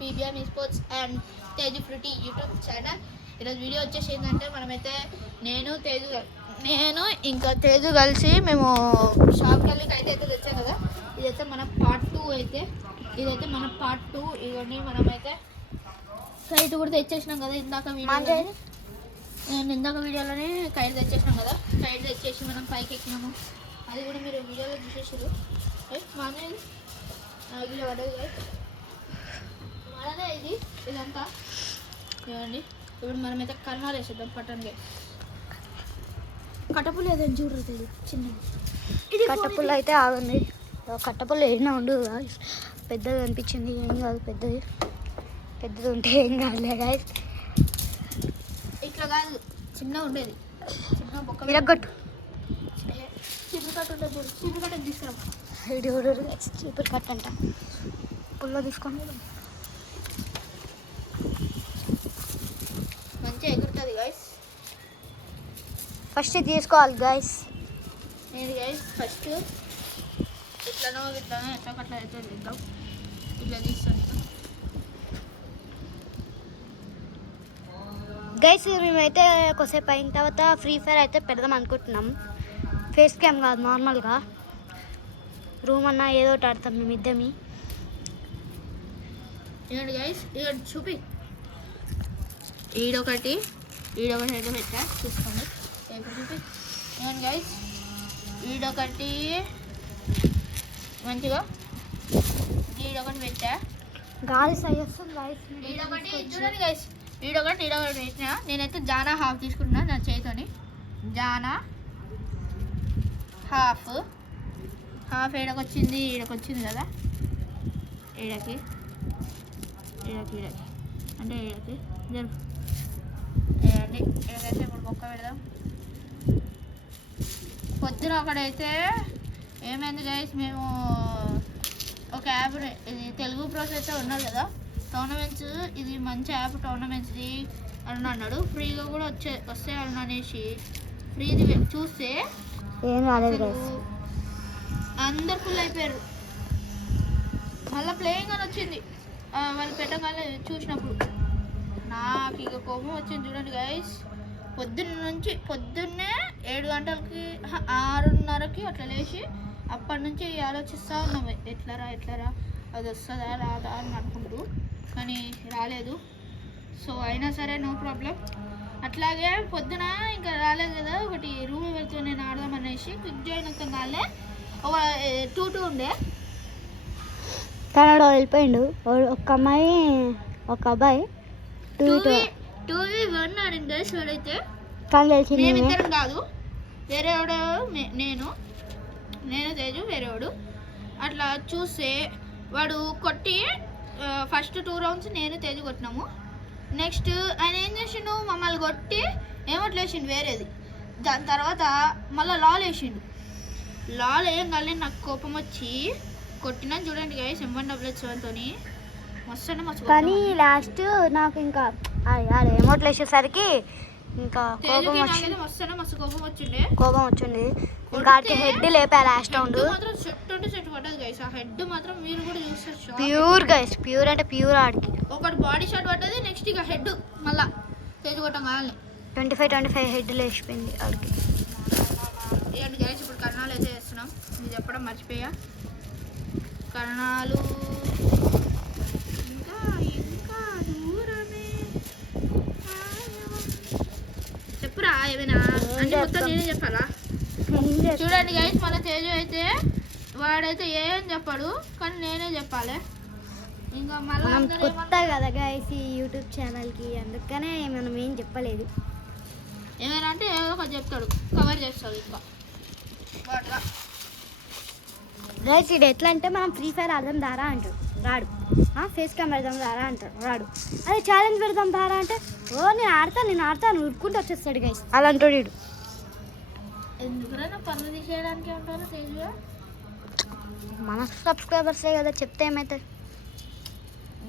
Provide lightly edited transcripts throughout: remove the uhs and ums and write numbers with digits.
పీబీఎం sports and Teju Frooti YouTube channel. ఈరోజు video వచ్చేసి ఏంటంటే మనమైతే నేను ఇంకా తేజు కలిసి మేము షాప్కి వెళ్ళి అయితే తెచ్చాం కదా. ఇదైతే మన పార్ట్ 2 అయితే ఇదైతే మన పార్ట్ 2. ఇవన్నీ మనమైతే కైట్ కూడా తెచ్చేసినాం కదా ఇందాక వీడియోలోనే కైట్ తెచ్చేసినాం కదా. కైట్ తెచ్చేసి మనం పైకి ఎక్కినాము. అది కూడా మీరు వీడియోలో చూసేసారు. మానే వీడియో పడదు మనదే ఇదంతా చూడండి. ఇప్పుడు మనమైతే కర్ణాలు వేసేద్దాం. పట్టండి కట్టపుల్లు ఏదైనా చూడరు చిన్నది కట్టపుల్లు అయితే ఆగుంది. కట్టపుల్లు ఏమైనా ఉండదు. పెద్దది అనిపించింది. ఏం కాదు, పెద్దది ఉంటే ఏం కాదులే గాయస్. ఇట్లా కాదు, చిన్నగా ఉండేది. చిన్న బొక్క విరగొట్టు చీపురు కట్ట ఉంటుంది. చీపురు కట్ట తీసుకురా. చీపురు కట్ట అంట. పుల్ల తీసుకొని మంచిగా ఎగురుతుంది గాయస్. ఫస్ట్ తీసుకోవాలి గాయస్. నేను గాయస్ ఫస్ట్ ఇట్లనో ఎట్లా కట్లా అయితే తింటాం. ఇట్లా తీస్తాను గైస్. మేమైతే కొద్దిసేపు అయిన తర్వాత ఫ్రీ ఫైర్ అయితే పెడదాం అనుకుంటున్నాం. ఫేస్ క్యామ్ కాదు, నార్మల్గా రూమ్ అన్నా ఏదో ఒకటి ఆడతాం మేము ఇద్దమి. ఇవ్వండి గైస్, ఇవ్వండి చూపి. ఈడొకటి అయితే పెట్టా, చూసుకోండి. చూపి. ఇవ్వండి గైస్, ఈడొకటి మంచిగా ఈడొకటి పెట్టా. గాలి సై వస్తుంది గైస్. ఈడొకటి చూడండి గైస్, ఈడొకటి పెట్టినా. నేనైతే జానా హాఫ్ తీసుకుంటున్నా నా చేతితోని. జానా హాఫ్ ఈడకొచ్చింది కదా. ఈడకి అంటే ఈడకి జరుపు. ఏడండి ఈడకైతే ఇప్పుడు మొక్క పెడదాం. పొద్దున ఒకడైతే ఏమైంది గైస్, మేము ఒక యాప్, ఇది తెలుగు ప్రోస్ అయితే ఉన్నారు కదా టోర్నమెంట్స్, ఇది మంచి యాప్ టోర్నమెంట్స్ది అని అన్నాడు. ఫ్రీగా కూడా వస్తాయి అని అనేసి ఫ్రీది చూస్తే ఏం రాలేదు. అందరు ఫుల్ అయిపోయారు. మళ్ళీ ప్లేయింగ్ అని వచ్చింది వాళ్ళు పెట్టగానే చూసినప్పుడు. నాకు ఇక కోపం వచ్చింది చూడండి గైస్. పొద్దున్నే 7 గంటలకి 6:30కి అట్లా లేచి అప్పటి నుంచి ఆలోచిస్తూ ఉన్నాం, ఎట్లరా అది వస్తుందా రాదా అని అనుకుంటూ. కానీ రాలేదు. సో అయినా సరే నో ప్రాబ్లం. అట్లాగే పొద్దున ఇంకా రాలేదు కదా, ఒకటి రూమ్ వెళ్తూ నేను ఆడదాం అనేసి క్విక్ జాయిన్ అవుతాం. కాలే ఒక 2-2 ఉండే. తనడు వెళ్ళిపోయిండు. ఒక అమ్మాయి ఒక అబ్బాయి 2v1 ఆడింది గైస్. వాడైతే మేమిద్దరం కాదు, వేరేవాడు, నేను తేజు వేరేవాడు. అట్లా చూస్తే వాడు కొట్టి ఫస్ట్ 2 రౌండ్స్ నేను తేజు కొట్టినాము. నెక్స్ట్ ఆయన ఏం చేసిండు, మమ్మల్ని కొట్టి ఏమట్లా వేసిండు వేరేది. దాని తర్వాత మళ్ళీ లాల్ వేసిండు. లాల్ ఏం కాలే, నాకు కోపం వచ్చి కొట్టినా చూడండి గైస్. M1W7 మస్తు. కానీ లాస్ట్ నాకు ఇంకా ఎమోట్లు వేసేసరికి ఇంకా మస్తు కోపం వచ్చింది. ఇంకా హెడ్ లేపా లాస్ట్ రౌండ్. సెట్ పడ్డది గైస్. ఆ హెడ్ మాత్రం మీరు కూడా చూస్తారు. ప్యూర్ గైస్, ప్యూర్ అంటే ప్యూర్. ఆడికి ఒకటి బాడీ షాట్ పడ్డది. నెక్స్ట్ ఇక హెడ్ మళ్ళా తేజు కొట్టం కావాలి. 25 హెడ్ లేచిపోయింది ఆడికి. ఏంటి గైస్, ఇప్పుడు కర్ణాలు అయితే చేస్తున్నాం. ఇది చెప్పడం మర్చిపోయా. కర్ణాలు ఇంకా దూరమే. చెప్పురా ఏమైనా అంటే మొత్తం నేనే చెప్పాలా? చూడండి గైస్, మన తేజు అయితే వాడైతే ఏం చెప్పాడు, కానీ నేనే చెప్పాలి. ఇంకా మళ్ళీ కొత్త కదా గైస్ ఈ యూట్యూబ్ ఛానల్కి, అందుకనే మనం ఏం చెప్పలేదు. ఏమైనా అంటే ఏదో ఒకటి చెప్తాడు, కవర్ చేస్తాడు. ఇంకా గైస్ ఇది ఎట్లా అంటే, మనం ఫ్రీ ఫైర్ ఆడదాం దారా అంటాడు, రాడు. ఫేస్ క్యామ్ పెడదాం దారా అంటాడు, రాడు. అదే ఛాలెంజ్ పెడదాం దారా అంటే, నేను ఆడతాను ఉరుక్కుంటూ వచ్చేస్తాడు గైస్. అలా అంటాడు వీడు. ఎందుకురా పనులు తీసేయడానికి ఉంటారు తేజు. మన సబ్స్క్రైబర్సే కదా, చెప్తే ఏమైతే.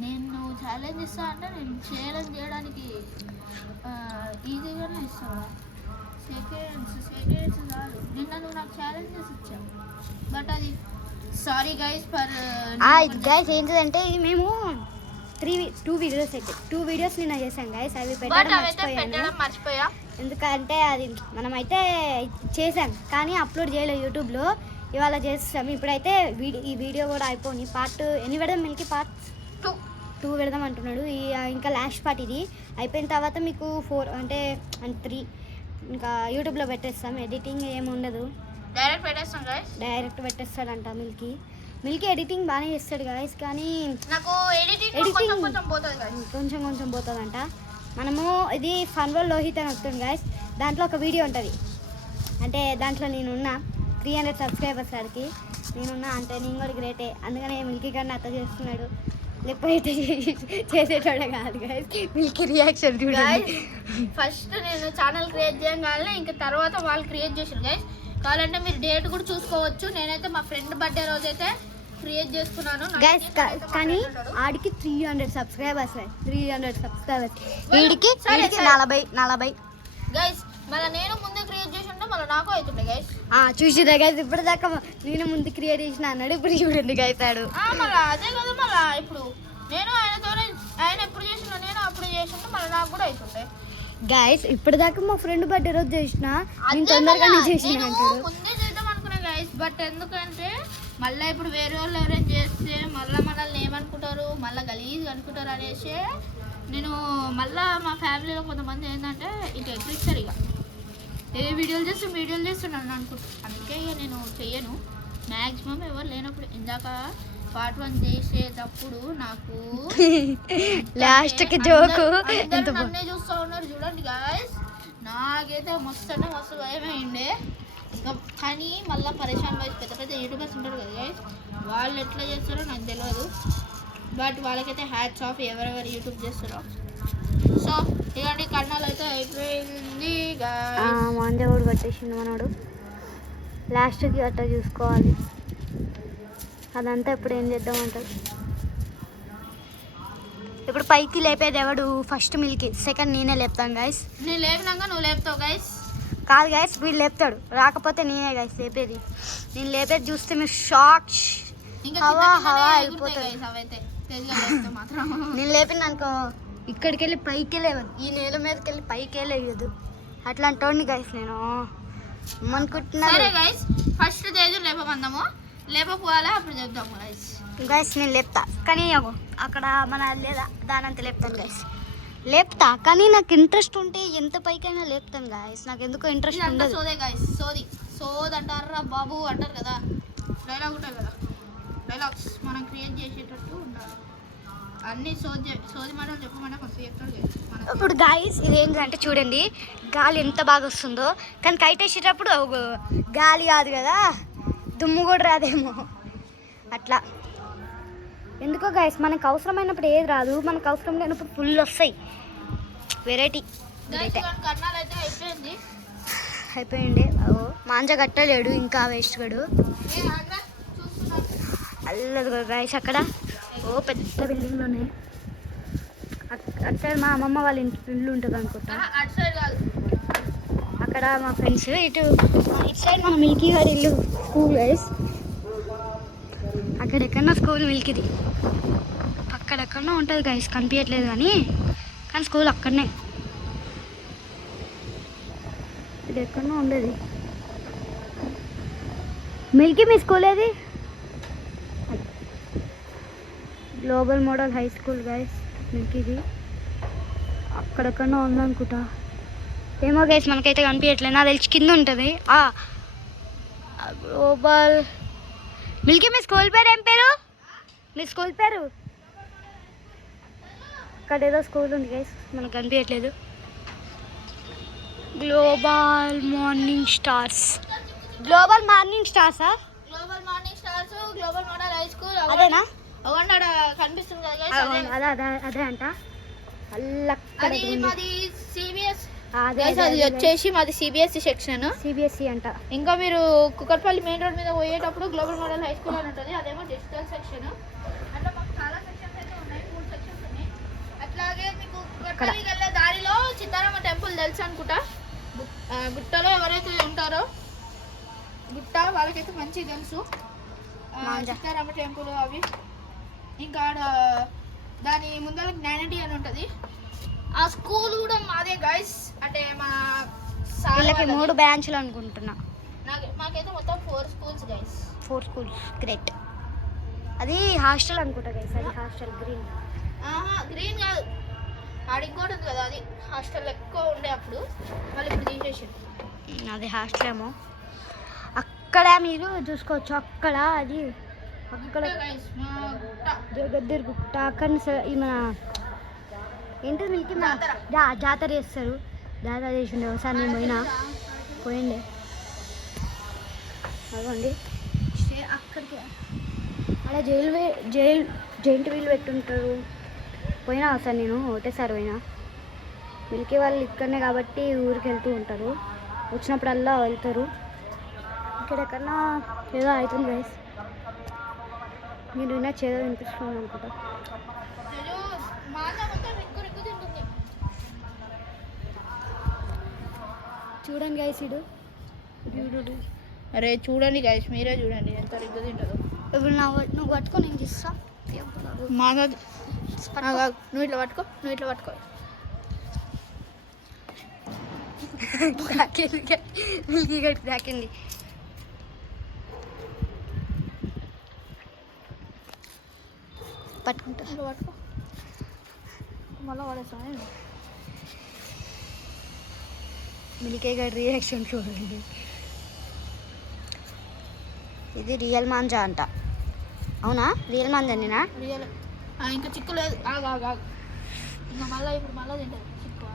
నేను ఛాలెంజ్ ఇస్తా అంటే నేను ఛాలెంజ్ చేయడానికి ఈజీగానే ఇస్తాను. సెకండ్స్ కాదు. నిన్న నువ్వు నాకు ఛాలెంజెస్ ఇచ్చావు, బట్ అది సారీ గైస్ ఫర్ గైస్ ఏంటిదంటే, ఇది మేము టూ వీడియోస్ అయితే 2 వీడియోస్ నిన్న చేశాను గైస్. అవి బట్ పెట్టడం అవైతే పెట్టడం మర్చిపోయా. ఎందుకంటే అది మనమైతే చేసాం కానీ అప్లోడ్ చేయలేదు యూట్యూబ్లో. ఇవాళ చేస్తాం. ఇప్పుడైతే ఈ వీడియో కూడా అయిపోయి పార్ట్ ఎన్ని పెడదాం మిల్కీ? పార్ట్ 2 పెడదాం అంటున్నాడు. ఇంకా లాస్ట్ పార్ట్ ఇది అయిపోయిన తర్వాత మీకు 4 అంటే 3 ఇంకా యూట్యూబ్లో పెట్టేస్తాం. ఎడిటింగ్ ఏమి ఉండదు, డైరెక్ట్ పెట్టేస్తాడంట మిల్కీ ఎడిటింగ్ బాగానే చేస్తాడు గాయస్. కానీ నాకు ఎడిటింగ్ కొంచెం పోతుందంట. మనము ఇది ఫన్ వరల్డ్ లోహిత్ అని వస్తుంది గాయస్. దాంట్లో ఒక వీడియో ఉంటుంది. అంటే దాంట్లో నేనున్నా 300 సబ్స్క్రైబర్స్ ఆడికి నేనున్నా. అంటే నేను కూడా గ్రేటే. అందుకనే మిల్కీ గారిని అత్త చేస్తున్నాడు. లేకపోతే చేసేటోడే కాదు గాయస్. మిల్కీ రియాక్షన్ చూడండి. ఫస్ట్ నేను ఛానల్ క్రియేట్ చేయగానే ఇంకా తర్వాత వాళ్ళు క్రియేట్ చేసారు గైస్. కావాలంటే మీరు డేట్ కూడా చూసుకోవచ్చు. నేనైతే మా ఫ్రెండ్ బర్త్డే రోజు అయితే క్రియేట్ చేసుకున్నాను గైస్. కానీ ఆడికి 300 సబ్స్క్రైబర్స్. 300 సబ్స్క్రైబర్స్ వీడికి 40 గైస్. మళ్ళీ నేను ముందే క్రియేట్ చేసి ఉంటే మళ్ళీ నాకు అవుతుండే గైస్. చూసిరా గైస్, ఇప్పటిదాకా నేను ముందు క్రియేట్ చేసిన అన్నాడు. ఇప్పుడు చూడండి గైస్ ఆడు. మళ్ళీ అదే కదా. మళ్ళీ ఇప్పుడు నేను ఆయన ఎప్పుడు చేసిన నేను అప్పుడు చేసింటే మళ్ళీ నాకు కూడా అవుతుండే గైస్. ఇప్పటిదాకా మా ఫ్రెండ్ బర్త్డే రోజు చేసిన నేను తొందరగానే చేసిన అంటాడు. ముందే చేద్దాం అనుకున్నా గైస్. బట్ ఎందుకంటే మళ్ళీ ఇప్పుడు వేరే వాళ్ళు ఎవరైనా చేస్తే మళ్ళీ మనల్ని ఏమనుకుంటారు, మళ్ళీ గలీజ్ అనుకుంటారు అనేసి నేను మళ్ళీ మా ఫ్యామిలీలో కొంతమంది ఏంటంటే ఇక ఎక్కిస్తారు. ఇక ఏ వీడియోలు చేస్తున్నాను అనుకుంటాను. అందుకే ఇక నేను చెయ్యను మ్యాక్సిమం ఎవరు లేనప్పుడు. ఇందాక పార్ట్ 1 చేసేటప్పుడు నాకు లాస్ట్కి జోకు నన్నే చూస్తూ ఉన్నారు చూడండి గాయస్. నాకైతే మస్తు అంటే మస్తు భయమైండే. ఇంకా కానీ మళ్ళీ పరేషాన్ వైజ్ పెద్ద యూట్యూబర్స్ ఉంటారు కదా గైస్, వాళ్ళు ఎట్లా చేస్తారో నాకు తెలియదు. బట్ వాళ్ళకైతే హ్యాట్స్ ఆఫ్ ఎవరెవరు యూట్యూబ్ చేస్తారో. సో ఇలాంటి కన్నాలు అయితే అయిపోయింది. మాంజా కూడా కట్టేసిండు మనోడు. లాస్ట్కి అట్లా చూసుకోవాలి. అదంతా ఇప్పుడు ఏం చేద్దామంటారు. ఇప్పుడు పైకి లేపేది ఎవడు? ఫస్ట్ మిల్కీ, సెకండ్ నేనే లేపుతాను గైస్. నేను లేపినాక నువ్వు లేపుతావు గైస్. కాదు గైస్, వీడు లేపుతాడు. రాకపోతే నేనే గైస్ లేపేది. నేను లేపేది చూస్తే మీరు షాక్ హవా వెళ్ళిపోతుంది. నేను లేపిన అనుకో ఇక్కడికి వెళ్ళి పైకి లేవదు, ఈ నేల మీదకి వెళ్ళి పైకి లేవదు. అట్లాంటి వాడిని గైస్ నేను అనుకుంటున్నా. గైస్ ఫస్ట్ తేజు లేపమందాము, లేకపోవాలా అప్పుడు చెప్దాము గైస్. గైస్ నేను లేపుతా కానీ అక్కడ మన లేదా దానంతా లేపుతాను గైస్. లేపుతా కానీ నాకు ఇంట్రెస్ట్ ఉంటే ఎంత పైకైనా లేపుతాను గైస్. నాకు ఎందుకో ఇంట్రెస్ట్ ఉండదు. సోదే గైస్, సోది అంటారా బాబు అంటారు కదా, డైలాగ్ ఉంటాయి కదా. డైలాగ్స్ మనం క్రియేట్ చేసేటట్టు ఉండాలి. అన్ని సోది మాటలు చెప్పమన్నా ఫస్ట్ చెప్తాడు. ఇప్పుడు గాయస్ ఇదేంటంటే చూడండి గాలి ఎంత బాగా వస్తుందో. కానీ కైట్ వేసేటప్పుడు గాలి కాదు కదా, దుమ్ము కూడా రాదేమో అట్లా. ఎందుకో గాయస్ మనకు అవసరమైనప్పుడు ఏది రాదు, మనకు అవసరం లేనప్పుడు ఫుల్ వస్తాయి. వెరైటీ అయిపోయింది. మాంజ కట్టలేడు ఇంకా వేస్ట్ గడు. అల్లదు గాయస్ అక్కడ పెద్ద బిల్డింగ్లు ఉన్నాయి. అటు సైడ్ మా అమ్మమ్మ వాళ్ళ ఇల్లు ఉంటుంది అనుకుంటా. అక్కడ మా ఫ్రెండ్స్. ఇటు సైడ్ మన మిల్కీ గారి ఇల్లు స్కూల్ గైస్. అక్కడెక్కడన్నా స్కూల్ మిల్కీది అక్కడెక్కడన్నా ఉంటుంది గైస్, కనిపించట్లేదు కానీ స్కూల్ అక్కడనే. ఇది ఎక్కడన్నా ఉండేది మిల్కీ. మీ స్కూల్ ఏది? Global model high school guys మిల్కీది. అక్కడెక్కడన్నా ఉందనుకుంటా, ఏమో గైస్ మనకైతే కనిపించట్లేదు. నాకు తెలిసి కింద ఉంటుంది. Global Milky. మీ స్కూల్ పేరు ఏం పేరు? మీ స్కూల్ పేరు? అక్కడ ఏదో స్కూల్ ఉంది గైస్, మనకు కనిపించట్లేదు. Global morning stars. Global morning స్టార్సా? Global morning stars, global model high school అదేనా? కనిపిస్తుంది అదే అంట. అది మాది సిబిఎస్. అది వచ్చేసి మాది సిబిఎస్ఈ సెక్షన్. సిబిఎస్ఈ అంట. ఇంకా మీరు కుకట్పల్లి మెయిన్ రోడ్ మీద పోయేటప్పుడు గ్లోబల్ మోడల్ హై స్కూల్ అని ఉంటుంది. అదేమో డిజిటల్ సెక్షన్. అట్లా మాకు చాలా సెక్షన్స్ అయితే ఉన్నాయి, 3 సెక్షన్స్ ఉన్నాయి. అట్లాగే మీకు కుకట్పల్లి వెళ్ళే దారిలో చిత్తారామ టెంపుల్ తెలుసు అనుకుంటా. గుట్టలో ఎవరైతే ఉంటారో గుట్ట వాళ్ళకైతే మంచిగా తెలుసు చిత్తారామ టెంపుల్ అవి. ఇంకా ఆడ దాని ముందర జ్ఞానటి అని ఉంటుంది. ఆ స్కూల్ కూడా మాదే గైస్. అంటే మా సార్ వీళ్ళకి వాళ్ళది. 3 బ్రాంచ్లు అనుకుంటున్నా. మాకైతే మొత్తం 4 స్కూల్స్ గైస్. 4 schools great. అది హాస్టల్ అనుకుంటా గైస్. అది హాస్టల్ గ్రీన్. గ్రీన్ కాదు, ఆడికి కూడా ఉంది కదా, అది హాస్టల్ ఎక్కువ ఉండే అప్పుడు, మళ్ళీ ఇప్పుడు తీసేసిండు. అది హాస్టల్ ఏమో. అక్కడ మీరు చూసుకోవచ్చు. అక్కడ అది అక్కడ గైస్ మా గుట్ట. జగద్దర్ గుట్ట అక్కడ మన ఏంటో మిల్కి జాతర చేస్తారు. జాతర చేసిండే ఒకసారి నేను పోయిండే. అదండి అక్కడికి అలా జైంట్ వీల్ పెట్టుంటారు. పోయినా ఒకసారి నేను ఒకటేసారి పోయినా. మిల్కీ వాళ్ళు ఇక్కడనే కాబట్టి ఊరికి వెళ్తూ ఉంటారు. వచ్చినప్పుడల్లా వెళ్తారు. ఇక్కడెక్కడన్నా ఏదో అవుతుంది గైస్. మీరు విన్నా చేదో వినిపిస్తుంది అనుకుంటా. చూడండి గైస్ ఇడు. అరే చూడండి గైస్, మీరే చూడండి ఎంత రిగ్గు తింటుందో. ఇప్పుడు నువ్వు పట్టుకో, నేను చూస్తా. మాదా నువ్వు ఇట్లా పట్టుకో, నువ్వు ఇట్లా పట్టుకో. మిల్కీ గడికి తాకింది. పట్టుకుంటా. పట్టుకో మళ్ళీ పడేస్తాను. మిల్కీ గడి రియాక్షన్ చూడండి. ఇది రియల్ మాంజా అంట. అవునా? రియల్ మాంజానేనా? రియల్. ఇంకా చిక్కు లేదు. ఆగు ఇంకా మళ్ళీ ఇప్పుడు మళ్ళీ తింటుంది చిక్కు.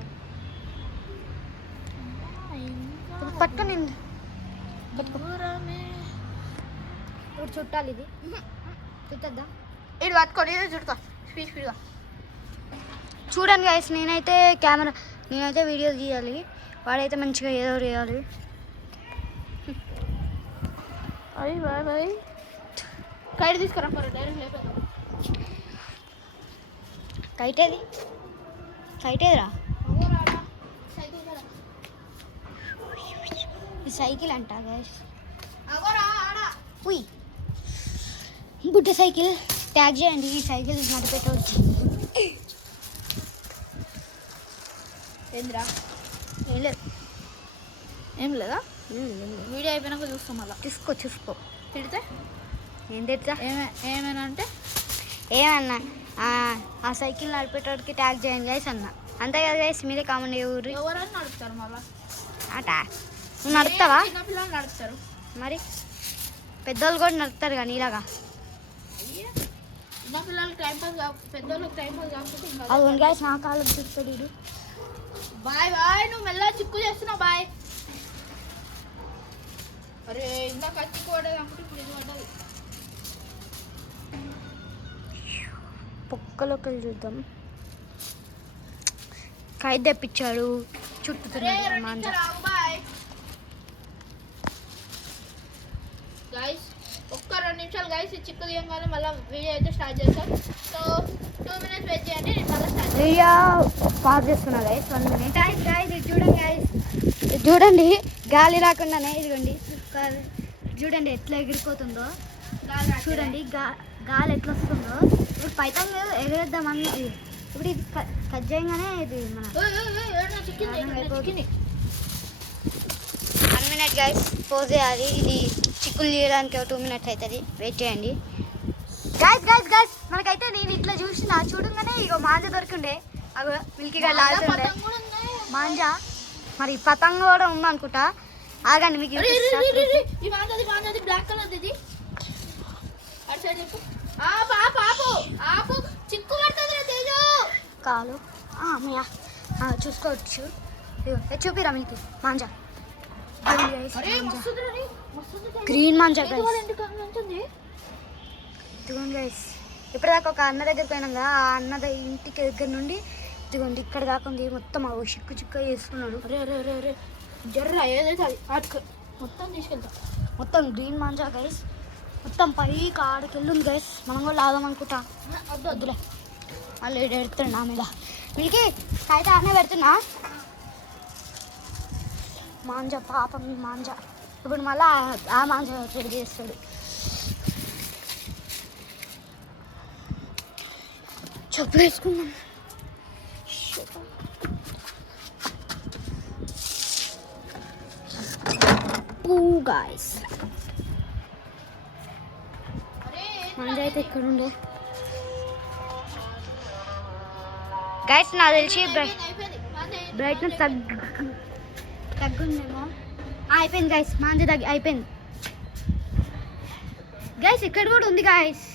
పట్టుకో. నేను ఇప్పుడు చుట్టాలి. ఇది చుట్టద్దా? ఇది పట్టుకొని చుడతా స్పీడ్గా. చూడండి గైస్, నేనైతే వీడియో తీయాలి, వాడైతే మంచిగా ఏదో చేయాలి. అయ్యి బాయ్ కైట్ తీసుకురా మరి, డైరెక్ట్ లేకపోతే. కైటేదిరా? ఈ సైకిల్ అంట గైస్. ఉయ్ బుట్ట సైకిల్ ట్యాగ్ చేయండి. ఈ సైకిల్ నడిపెట్టవచ్చు. ఏంద్రా? ఏం లేదా? వీడియో అయిపోయినాక చూస్తాం. మళ్ళీ చూసుకో. తిడితే ఏం తెచ్చా? ఏమైనా అంటే ఏమన్నా ఆ సైకిల్ నడిపేటోడికి ట్యాగ్ చేయండి గైస్ అన్న. అంతే కదా గైస్, మీరే కామెంట్ ఊరి. ఎవరైనా నడుపుతారు మళ్ళీ. అటా నువ్వు నడుపుతావా? చిన్నపిల్లలు నడుపుతారు. మరి పెద్దోళ్ళు కూడా నడుపుతారు కానీ ఇలాగా. చిన్నపిల్లలకి టైం పాస్ పెద్దోళ్ళకి టైం పాస్ కాకపోతే ఇంకా అది గైస్ నా కాళ్ళు చూస్తాడు వీడు. బాయ్ నువ్వు మెల్ల చిక్కు చేస్తున్నావు. బాయ్. అరే ఇందాక చిక్కు పడ్డది అనుకుంటే ఇప్పుడు ఇది పడ్డది. పొక్కలోకి వెళ్ళి చూద్దాం. కైట్ తెప్పించాడు. చుట్టూ బాయ్ గైస్. ఒక్క 2 నిమిషాలు గైస్. ఈ చిక్కు తీయంగానే మళ్ళీ వీడియో అయితే స్టార్ట్ చేస్తాం. సో 2 minutes వెయిట్ చేయండి, నేను మళ్ళీ స్టార్ట్ వీడియో పాజ్ చేస్తున్నా గైస్. 1 minute. గైస్ ఇది చూడండి గైస్, చూడండి గాలి రాకుండానే. ఇదిగోండి చూడండి ఎట్లా ఎగిరిపోతుందో. చూడండి గాలి ఎట్లా వస్తుందో. ఇప్పుడు పైతంగా ఎగరేద్దామని ఇప్పుడు ఇది కట్ చేయగానే ఇది మన 1 minute గైస్ పోజ్ చేయాలి. ఇది చిక్కులు తీయడానికి 2 minutes అవుతుంది. వెయిట్ చేయండి గైస్. మనకైతే నేను ఇట్లా చూసిన చూడంగానే ఇగో మాంజా దొరికిండే. అగో మిల్కీ గడ్ ఆడుతుండే మాంజా. మరి పతంగ కూడా ఉందనుకుంటా. ఆగండి మీకు బ్లాక్ కలర్ ఇది. అటు సైడ్ చెప్పు. చిక్కు పడుతుంది కాలు చూసుకోవచ్చు. చూపిరా మీకు మాంజా. గ్రీన్ మాంజా ఇదిగోండి గైస్. ఇప్పటిదాకా ఒక అన్న దగ్గర పోయినాం కదా, ఆ అన్న ఇంటికి దగ్గర నుండి ఇదిగోండి ఇక్కడ దాకా ఉంది. మొత్తం చిక్కు చేస్తున్నాడు. అరే జర్ర ఏదైతే అది మొత్తం తీసుకెళ్తా. మొత్తం గ్రీన్ మాంజా గైస్. మొత్తం పైకి ఆడికి వెళ్ళింది గైస్. మనం కూడా లాదాం అనుకుంటా. వద్దులే మళ్ళీ ఎడుతాడు నా మీద. వీడికి కైతే అన్నే పెడుతున్నా. మాంజా పాపం మాంజా. ఇప్పుడు మళ్ళీ ఆ మాంజా రెడీ చేస్తాడు. చెప్పులు వేసుకుందాం. గాయస్ మంది అయితే ఇక్కడ ఉండే గైస్ నాకు తెలిసి బ్రైట్నెస్ తగ్గుందేమో. అయిపోయింది గైస్, మంది అయిపోయింది గైస్. ఇక్కడ కూడా ఉంది గైస్.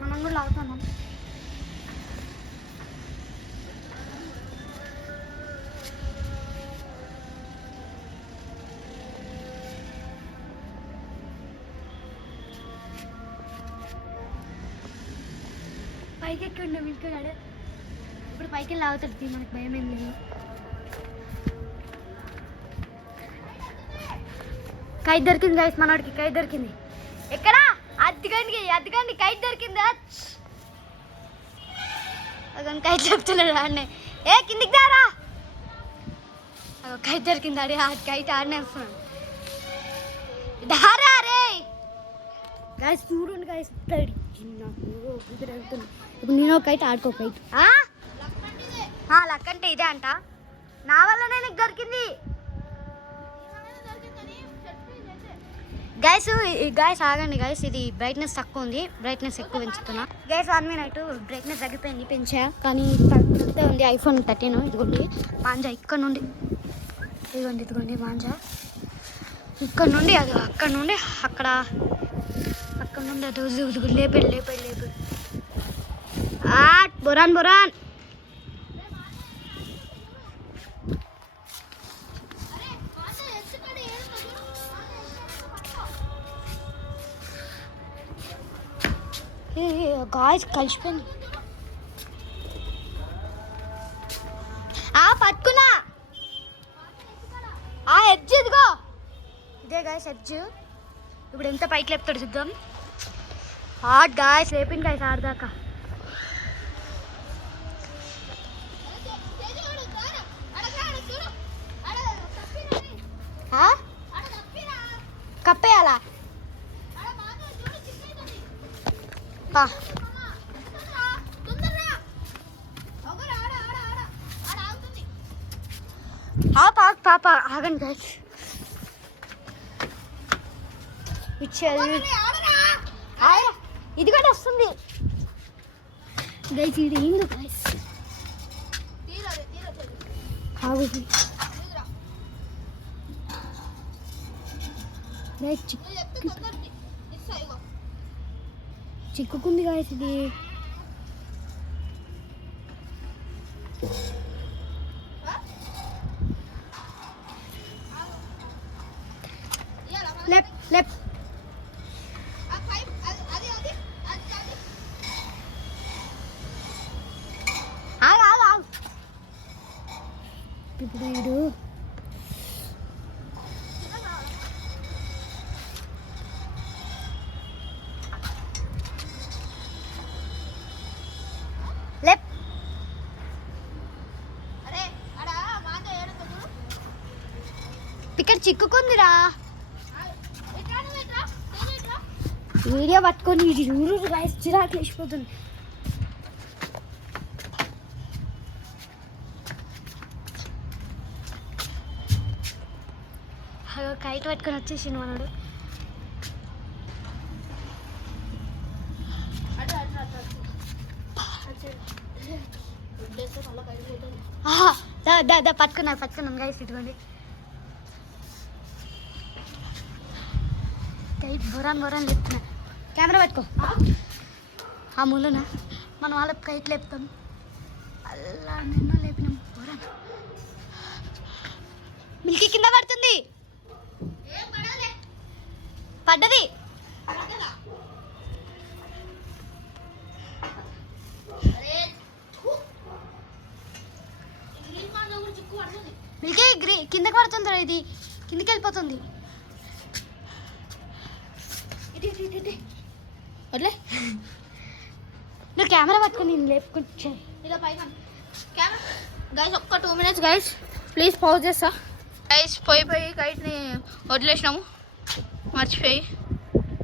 మనం కూడా లాగుతున్నాం. పైకి ఎక్కి ఉండే మిల్కగాడు. ఇప్పుడు పైకి లాగుతుంది, మనకు భయం ఏం లేదు. కైట్ దొరికింది గైస్, మనోడికి కైట్ దొరికింది. ఎక్కడా? అద్దగండి కైట్ దొరికింది. అదొక కైట్ చెప్తున్నాడు ఆడనే. ఏ కిందికి దారా, కైట్ దొరికింది. అడే ఆ కైట్ ఆడనే వస్తున్నాడు. దారా రే గైస్, చూడండి గైస్. ఇప్పుడు నేను ఒక కైట్ ఆడుకో కైట్. లక్ అంటే ఇదే అంట. నా వల్లనే నీకు దొరికింది గైస్. ఆగండి గైస్, ఇది బ్రైట్నెస్ తక్కువ ఉంది, బ్రైట్నెస్ ఎక్కువ పెంచుతున్నా గైస్. 1 minute బ్రైట్నెస్ తగ్గిపోయింది, పెంచా కానీ తగ్గితే ఉంది. iPhone 13 ఇదిగోండి మాంజా. ఇక్కడ నుండి ఇదిగోండి మాంజా. ఇక్కడ నుండి అది, అక్కడ నుండి అక్కడ నుండి అది లేపాడు. బొరాన్ గాయస్ కలిసిపోయింది. పట్టుకున్నా ఎడ్జ్. ఇదిగో ఇదే గాయస్ ఎడ్జ్. ఇప్పుడు ఎంత పైకి లేపుతాడు చూద్దాం. గాయస్ లేపింది గాయస్ ఆడదాకా. కప్పేయాలా? పాప ఆగండి గైస్. ఇది కూడా వస్తుంది గైస్. ఇది ఏంది గైస్? చిక్కుకుంది గాయస్ ఇది. లెఫ్ట్ ఇప్పుడు వీడు ఇక్కడ చిక్కుకుందిరా. వీడియో పట్టుకొని ఊరు రైస్ చిరాకు లేచిపోతుంది. కైట్ పట్టుకొని వచ్చేసిండు మనోడు. పట్టుకున్నాం గైస్. ఇటుకోండి కైట్ బొరాన్ లేపుతున్నా. కెమెరా పట్టుకో. ఆ మూలన మనం వాళ్ళకి కైట్ లేపుతాం. అలా నిన్న లేపినాం బొరాన్. మిల్కీ కింద పడుతుంది. పడ్డది. మిల్కీ కిందకి పడుతుందిరా. ఇది కిందకి వెళ్ళిపోతుంది. అట్లే నువ్వు కెమెరా పట్టుకొని నేను లేపుకుంటా. గైస్ ఒక్క 2 minutes గైస్ ప్లీజ్ పాజ్ చేస్తా. గైస్ పోయి కైట్ని వదిలేసినాము. మర్చిపోయి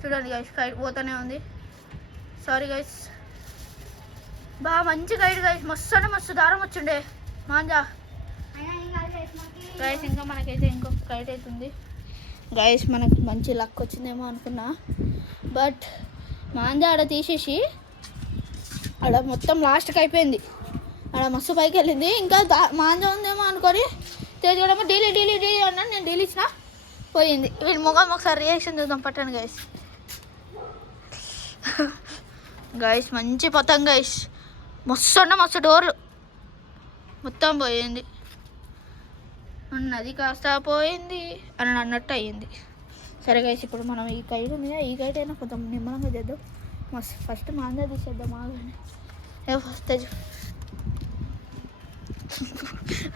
చూడండి గైస్ కైట్ పోతానే ఉంది. Sorry guys. బా మంచి కైట్ గైస్, మస్తు అంటే మస్తు దారం వచ్చిండే మాంజా గైస్. ఇంకా మనకైతే ఇంకొక కైట్ అవుతుంది గైస్. మనకు మంచి లక్ వచ్చిందేమో అనుకున్నా, బట్ మాంజా ఆడ తీసేసి ఆడ మొత్తం లాస్ట్కి అయిపోయింది. ఆడ మస్తు పైకి వెళ్ళింది. ఇంకా మాంజా ఉందేమో అనుకొని తేజ్ కూడా డీలీ డీలీ డీలీ అన్నాను. నేను డీలీ ఇచ్చిన, పోయింది. వీళ్ళ ముఖం ఒకసారి రియాక్షన్ చూద్దాం పట్టాను గైస్. గైస్ మంచి పతంగ్ గైస్, మస్తు అంటే మస్తు డోర్లు మొత్తం పోయింది. ఉన్నది కాస్త పోయింది అని అన్నట్టు అయ్యింది. సరే గైస్, ఇప్పుడు మనం ఈ కైట్ ఉంది, ఈ కైట్ అయినా కొంచెం నిమ్మలంగా చేద్దాం. మస్తు ఫస్ట్ మాంజా తీసేద్దాం ఆగానే. తెచ్చు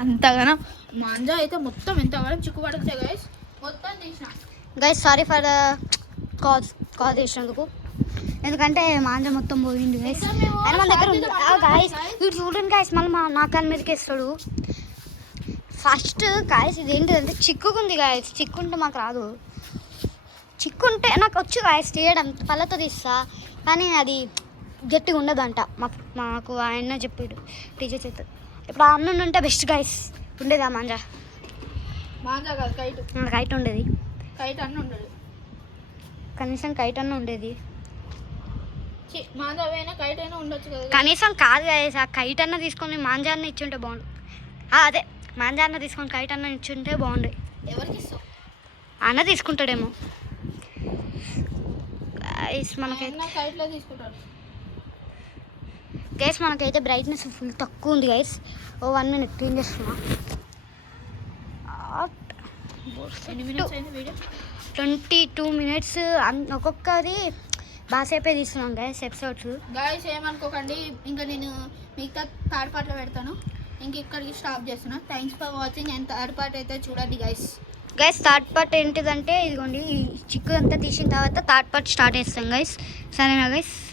అంతగానో మాంజా అయితే మొత్తం ఎంతగానో చిక్కు పడుతుంది గైస్, మొత్తం తీసిన. Guys sorry for the call చేసినందుకు, ఎందుకంటే మాంజా మొత్తం పోయింది గైస్. అయినా మన దగ్గర ఉంది గైస్. వీడు చూడండి గైస్, మళ్ళీ నా కళ్ళ మీదకి వేస్తాడు. ఫస్ట్ గాయస్ ఇది ఏంటిదంటే చిక్కుకుంది గాయస్. చిక్కుంటే మాకు రాదు, చిక్కుంటే నాకు వచ్చు గాయస్ తీయడం, పళ్ళతో తీస్తా, కానీ అది గట్టిగా ఉండదంట. మాకు ఆయన చెప్పాడు టీచర్ చెప్తాడు. ఇప్పుడు ఆ అన్న ఉంటే బెస్ట్ గాయస్. ఉండేది ఆ మాంజా కాదు కైట్. కైట్ ఉండేది, కైట్ అన్న ఉండదు, కనీసం కైట్ అన్న ఉండేది. మాంజా అయినా కైట్ అయినా ఉండొచ్చు కదా. కనీసం కాదు గాయస్, ఆ కైట్ అన్న తీసుకొని మాంజా అన్న ఇచ్చుంటే బాగుండు. అదే మాంజా అన్న తీసుకొని కైట్ అన్న ఇచ్చుంటే బాగుండే. ఎవరికి ఇస్తావు? అన్న తీసుకుంటాడేమో గైస్. మనకైతే కైట్లో తీసుకుంటాడు గైస్, మనకైతే బ్రైట్నెస్ ఫుల్ తక్కువ ఉంది గైస్. ఓ 1 minute క్లీన్ చేస్తున్నా. 22 minutes. ఒక్కొక్కది బాసేపే తీస్తున్నాం గైస్ ఎపిసోడ్స్. గైస్ ఏమనుకోకండి, ఇంకా నేను మిగతా థర్డ్ పార్ట్లో పెడతాను. ఇంక ఇక్కడికి స్టాప్ చేస్తున్నా. Thanks for watching. And third part అయితే చూడండి గైస్. థర్డ్ పార్ట్ ఏంటిదంటే ఇదిగోండి, ఈ చిక్కు అంతా తీసిన తర్వాత థర్డ్ పార్ట్ స్టార్ట్ చేస్తాం గైస్. సరేనా గైస్?